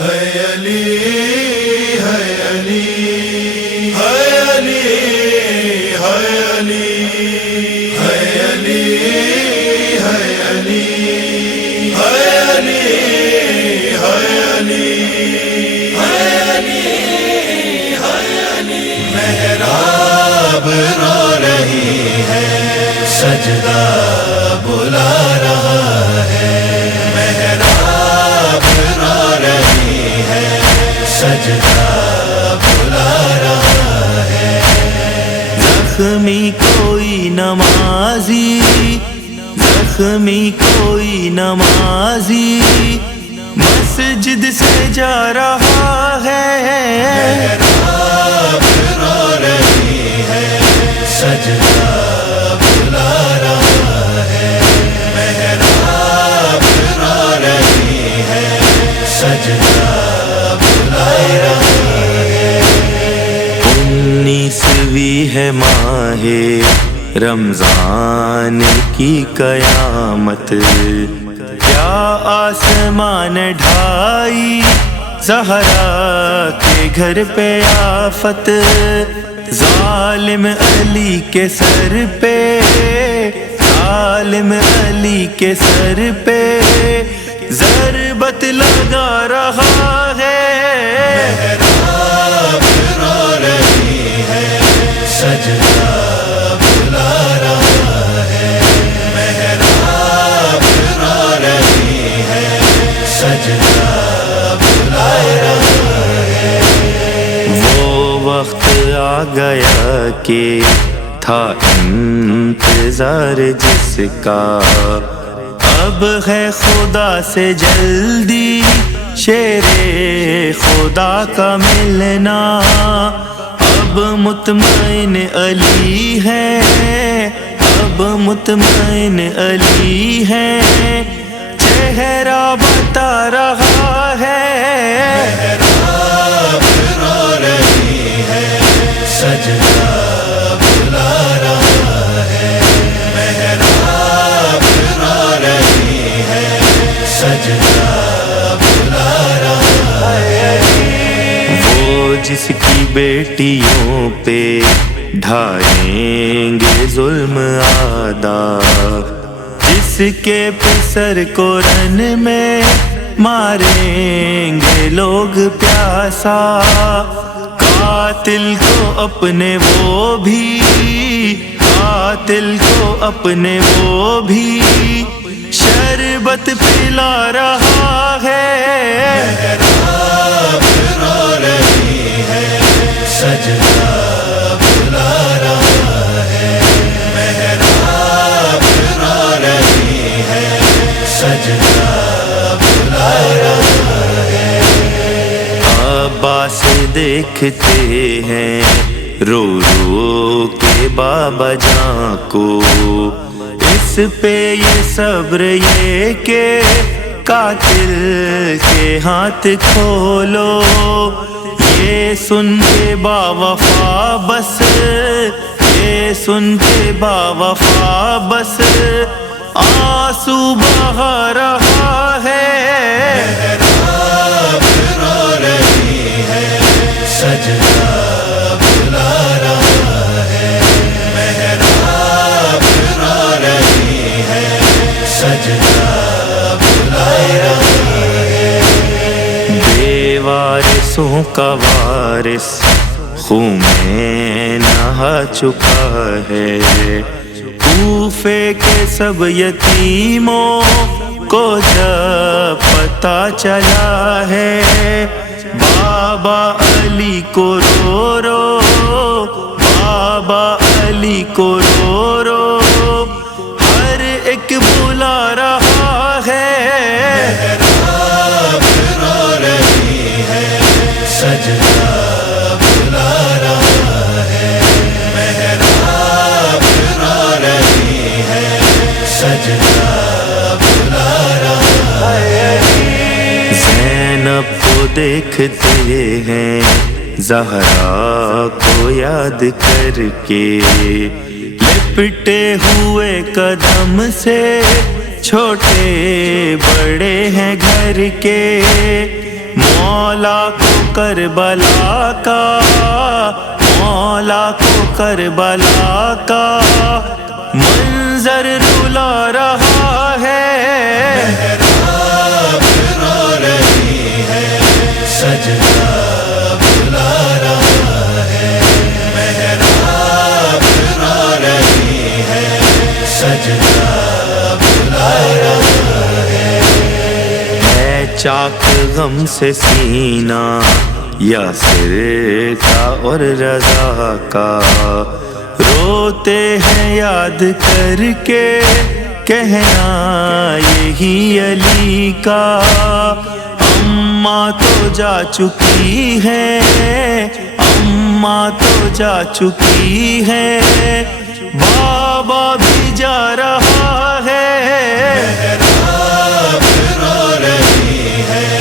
ہے علی ہے علی ہے علی ہے علی ہے علی ہے علی ہے علی ہے علی ہے علی ہے علی محراب رو رہی ہے سجدہ بلا رہا ہے محراب رو رہی ہے سجدہ بلا رہا ہے زخمی کوئی نمازی زخمی کوئی نمازی مسجد سے جا رہا ہے محراب رو رہی ہے سجدہ بلا رہا ہے محراب رو رہی ہے سجدہ بلا رہا ہے 19ویں ہے ماہ رمضان کی قیامت کیا آسمان ڈھائی زہرا کے گھر پہ آفت ظالم علی کے سر پہ ظالم علی کے سر پہ ضربت لگا رہا ہے محراب رو رہی ہے سجدہ بلا رہا ہے محراب رو رہی ہے سجدہ بلا رہا ہے وہ وقت آ گیا کہ تھا انتظار جس کا اب ہے خدا سے جلدی شیر خدا کا ملنا اب مطمئن علی ہے اب مطمئن علی ہے چہرہ بتا رہا ہے محراب رو رہی ہے سجدہ بلا رہا ہے محراب رو رہی ہے سجدہ بلا رہا ہے وہ جس کی بیٹیوں پہ ڈھائیں گے ظلم آدھا جس کے پسر کو رن میں ماریں گے لوگ پیاسا قاتل کو اپنے وہ بھی قاتل کو اپنے وہ بھی شربت پلا رہا ہے محراب رو رہی ہے سجدہ بلا رہا ہے محراب رو رہی ہے سجدہ بلا رہا ہے عباس دیکھتے ہیں رو رو کے بابا جان کو اس پہ یہ صبر یہ کہ قاتل کے ہاتھ کھولو یہ سن کے باوفا بس یہ سن کے باوفا بس آنسو بہا رہا ہے محراب رو رہی ہے سجدہ بلا رہا ہے محراب رو رہی ہے سجدہ بلا رہا ہے بے وارثوں کا وارث خون میں نہا چکا ہے کوفے کے سب یتیموں کو جب پتہ چلا ہے بابا علی کو رو رو بابا علی کو رو رو ہر ایک بلا رہا ہے محراب رو رہی ہے سجدہ بلا رہا ہے محراب رو رہی ہے سجدہ بلا رہا ہے زینب کو دیکھتے ہیں زہرا کو یاد کر کے لپٹے ہوئے قدم سے چھوٹے بڑے ہیں گھر کے مولا کو کربلا کا، مولا کو کربلا کا منظر رلا رہا ہے۔ محراب رو رہی ہے، سجدہ بلا رہا ہے۔ محراب رو رہی ہے، سجدہ بلا رہا ہے۔ ہے چاک غم سے سینہ یاسر کا اور رضا کا، روتے ہیں یاد کر کے کہنا یہی علی کا۔ اماں تو جا چکی ہے، اماں تو جا چکی ہے، بابا بھی جا رہا ہے۔ محراب رو رہی ہے،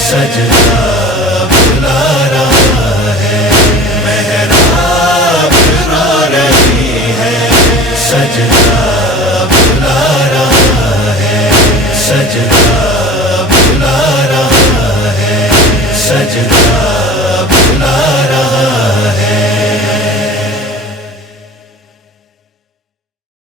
سجدہ بلا رہا ہے۔ محراب رو رہی ہے، سجدہ بلا رہا ہے، سجدہ